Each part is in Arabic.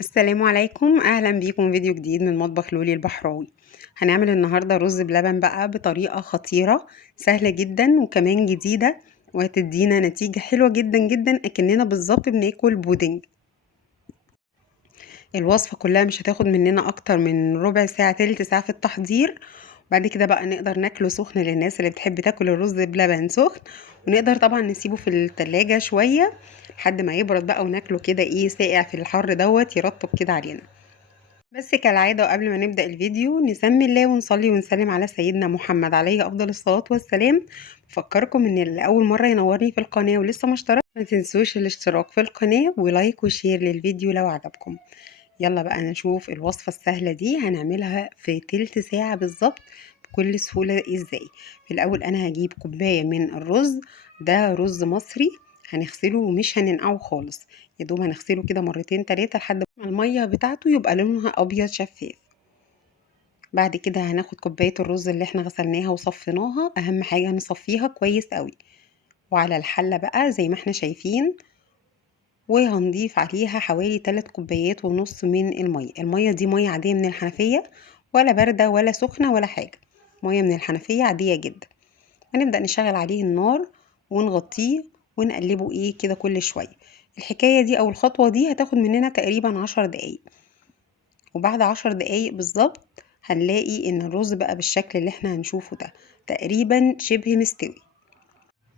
السلام عليكم، اهلا بيكم فيديو جديد من مطبخ لولي البحراوي. هنعمل النهارده رز بلبن بقى بطريقه خطيره، سهله جدا وكمان جديده، وهتدينا نتيجه حلوه جدا جدا، اكننا بالظبط بناكل بودنج. الوصفه كلها مش هتاخد مننا اكتر من ربع ساعه تلت ساعه في التحضير. بعد كده بقى نقدر ناكله سخن للناس اللي بتحب تاكل الرز بلبن سخن، ونقدر طبعا نسيبه في التلاجة شويه لحد ما يبرد بقى وناكله كده ساقع في الحر دوت يرطب كده علينا. بس كالعادة وقبل ما نبدأ الفيديو نسمي الله ونصلي ونسلم على سيدنا محمد عليه أفضل الصلاة والسلام. بفكركم إن اللي أول مرة ينورني في القناة ولسه ما اشترك ما تنسوش الاشتراك في القناة ولايك وشير للفيديو لو عجبكم. يلا بقى نشوف الوصفة السهلة دي هنعملها في تلت ساعة بالظبط بكل سهولة. ازاي؟ في الأول أنا هجيب كوباية من الرز، ده رز مصري. هنغسله ومش هننقعه خالص، يا دوب هنغسله كده مرتين تلاتة لحد ما المية بتاعته يبقى لونها أبيض شفاف. بعد كده هناخد كوباية الرز اللي احنا غسلناها وصفيناها، أهم حاجة نصفيها كويس قوي، وعلى الحلة بقى زي ما احنا شايفين، وهنضيف عليها حوالي 3 كوبايات ونص من المية دي مية عادية من الحنفية، ولا باردة ولا سخنة ولا حاجة، مية من الحنفية عادية جدا. هنبدأ نشغل عليه النار ونغطيه ونقلبه كده كل شوية. الحكاية دي أو الخطوة دي هتاخد مننا تقريبا 10 دقايق، وبعد 10 دقايق بالظبط هنلاقي ان الرز بقى بالشكل اللي احنا هنشوفه ده، تقريبا شبه مستوي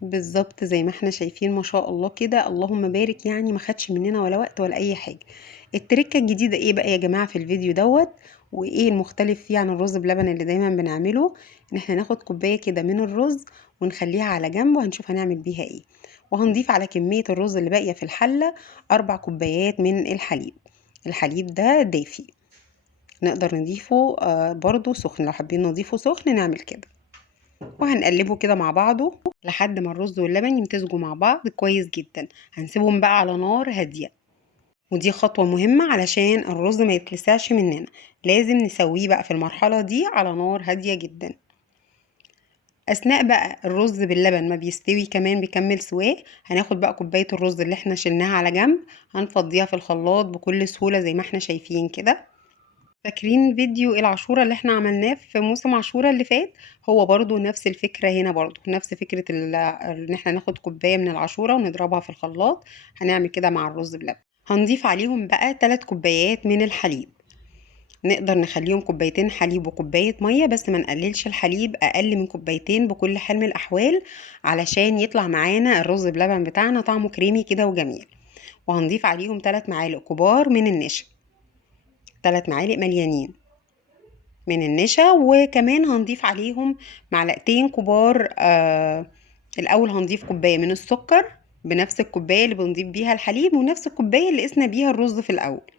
بالظبط زي ما احنا شايفين. ما شاء الله كده، اللهم بارك، يعني ما خدش مننا ولا وقت ولا اي حاجة. التركة الجديدة ايه بقى يا جماعة في الفيديو دوت، وايه المختلف فيه عن الرز بلبن اللي دايما بنعمله؟ ان احنا ناخد كوباية كده من الرز ونخليها على جنب، وهنشوف هنعمل بيها ايه. وهنضيف على كمية الرز اللي باقية في الحلة 4 كوبايات من الحليب. الحليب ده دافي، نقدر نضيفه برضو سخن، لو حابين نضيفه سخن نعمل كده. وهنقلبه كده مع بعضه لحد ما الرز واللبن يمتزجوا مع بعض كويس جدا. هنسيبهم بقى على نار هادية، ودي خطوة مهمة علشان الرز ما يتلسعش مننا، لازم نسويه بقى في المرحلة دي على نار هادية جدا. اثناء بقى الرز باللبن ما بيستوي كمان بيكمل سواه، هناخد بقى كوباية الرز اللي احنا شلناها على جنب، هنفضيها في الخلاط بكل سهولة زي ما احنا شايفين كده. فاكرين فيديو العاشورة اللي احنا عملناه في موسم عاشورة اللي فات؟ هو برضو نفس الفكرة هنا، برضو نفس فكرة ان احنا ناخد كوباية من العاشورة ونضربها في الخلاط. هنعمل كده مع الرز بلبن. هنضيف عليهم بقى 3 كوبايات من الحليب، نقدر نخليهم كوبايتين حليب وكوباية مية، بس ما نقللش الحليب اقل من كوبايتين بكل حال من الاحوال، علشان يطلع معانا الرز بلبن بتاعنا طعمه كريمي كده وجميل. وهنضيف عليهم 3 معالق كبار من النشا، 3 معالق مليانين من النشا. وكمان هنضيف عليهم معلقتين كبار الاول هنضيف كوبايه من السكر، بنفس الكوبايه اللي بنضيف بيها الحليب ونفس الكوبايه اللي قسنا بيها الرز في الاول.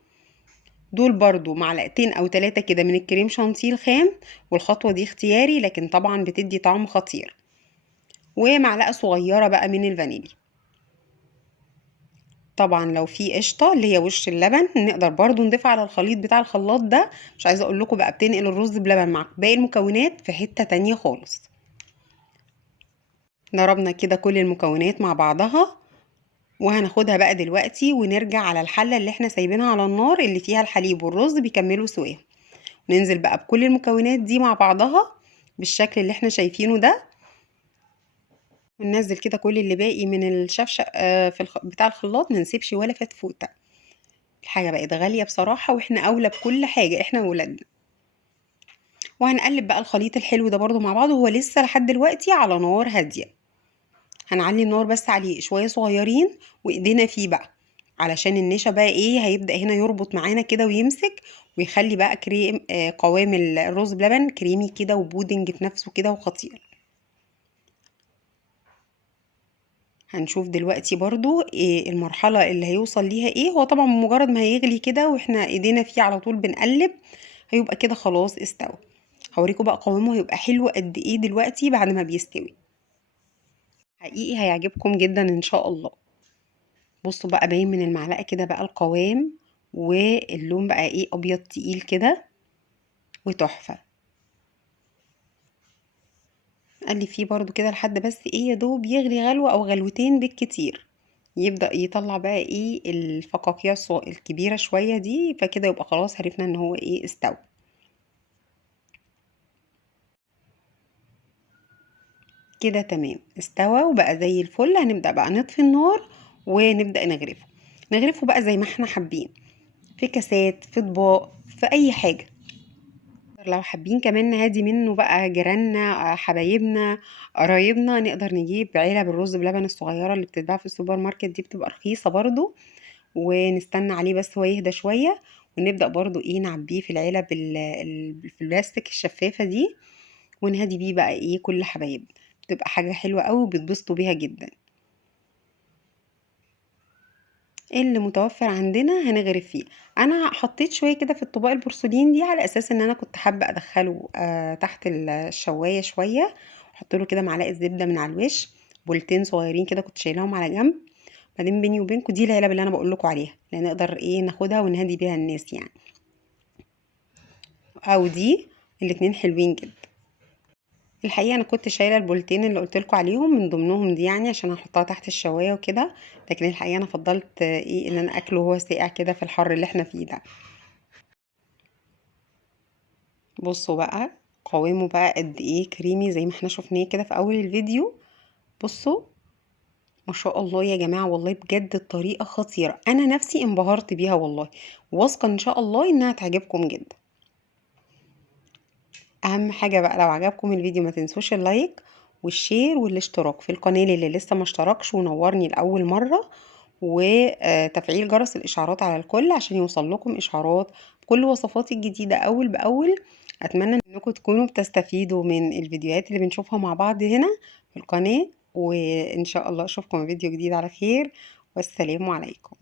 دول برضو معلقتين او 3 كده من الكريم شانتيه الخام، والخطوه دي اختياري لكن طبعا بتدي طعم خطير. ومعلقه صغيره بقى من الفانيليا. طبعا لو في قشطه اللي هي وش اللبن نقدر برضو نضيفها على الخليط بتاع الخلاط ده. مش عايزه اقول لكم بقى بتنقل الرز بلبن مع باقي المكونات في حته تانية خالص. ضربنا كده كل المكونات مع بعضها، وهناخدها بقى دلوقتي ونرجع على الحله اللي احنا سايبينها على النار اللي فيها الحليب والرز بيكملوا سواها. ننزل بقى بكل المكونات دي مع بعضها بالشكل اللي احنا شايفينه ده، وننزل كده كل اللي باقي من الشفشق بتاع الخلاط، ما نسيبش ولا فتفوته. الحاجة بقت غالية بصراحة، واحنا اولى بكل حاجة احنا وولادنا. وهنقلب بقى الخليط الحلو ده برضو مع بعضه، هو لسه لحد دلوقتي على نار هادية. هنعلي النار بس عليه شوية صغيرين وايدينا فيه بقى، علشان النشا بقى هيبدأ هنا يربط معانا كده ويمسك، ويخلي بقى كريم قوام الرز بلبن كريمي كده وبودنج في نفسه كده وخطير. هنشوف دلوقتي برضو المرحلة اللي هيوصل ليها هو طبعا مجرد ما هيغلي كده واحنا ايدينا فيه على طول بنقلب، هيبقى كده خلاص استوى. هوريكم بقى قوامه هيبقى حلو قد ايه دلوقتي بعد ما بيستوي، حقيقي هيعجبكم جدا ان شاء الله. بصوا بقى باين من المعلقة كده بقى القوام، واللون بقى ابيض تقيل كده وتحفة. نقلب فيه برضو كده لحد بس يا دوب يغلي غلوة او غلوتين بالكتير، يبدأ يطلع بقى ايه الفقاقيع الكبيرة شوية دي، فكده يبقى خلاص عرفنا ان هو ايه استوى. كده تمام استوى وبقى زي الفل. هنبدأ بقى نطفي النار ونبدأ نغرفه. نغرفه بقى زي ما احنا حابين، في كاسات، في اطباق، في اي حاجة. لو حابين كمان نهدي منه بقى جيراننا، حبايبنا، قرايبنا، نقدر نجيب علب الرز بلبن الصغيرة اللي بتتباع في السوبر ماركت دي، بتبقى رخيصة برضو، ونستنى عليه بس هو يهدى شوية، ونبدأ برضو ايه نعبيه في العلب البلاستيك الشفافة دي، ونهدي بيه بقى ايه كل حبايبنا. بتبقى حاجة حلوة قوي وبيتبسطوا بيها جدا. اللي متوفر عندنا هنغرف فيه. انا حطيت شويه كده في الطباق البورسلين دي على اساس ان انا كنت حابه ادخله تحت الشوايه شويه. احط له كده معلقه زبده من على الوش، بولتين صغيرين كده كنت شايلاهم على جنب. بعدين بيني وبينكم دي العلب اللي انا بقول لكم عليها، اللي نقدر ايه ناخدها ونهدي بيها الناس يعني. او دي، الاتنين حلوين جدا. الحقيقه انا كنت شايله البولتين اللي قلت لكم عليهم من ضمنهم دي، يعني عشان احطها تحت الشوايه وكده. لكن الحقيقه انا فضلت ايه ان انا اكله وهو ساقع كده في الحر اللي احنا فيه ده. بصوا بقى قوامه بقى قد ايه كريمي زي ما احنا شفناه كده في اول الفيديو. بصوا، ما شاء الله يا جماعة، والله بجد الطريقة خطيرة، انا نفسي انبهرت بيها والله. واثقة ان شاء الله انها تعجبكم جدا. اهم حاجة بقى لو عجبكم الفيديو ما تنسوش اللايك والشير والاشتراك في القناة اللي لسه ما اشتركش ونورني لأول مرة، وتفعيل جرس الإشعارات على الكل عشان يوصل لكم إشعارات بكل وصفاتي الجديدة أول بأول. أتمنى إنكم تكونوا بتستفيدوا من الفيديوهات اللي بنشوفها مع بعض هنا في القناة، وإن شاء الله أشوفكم في فيديو جديد على خير، والسلام عليكم.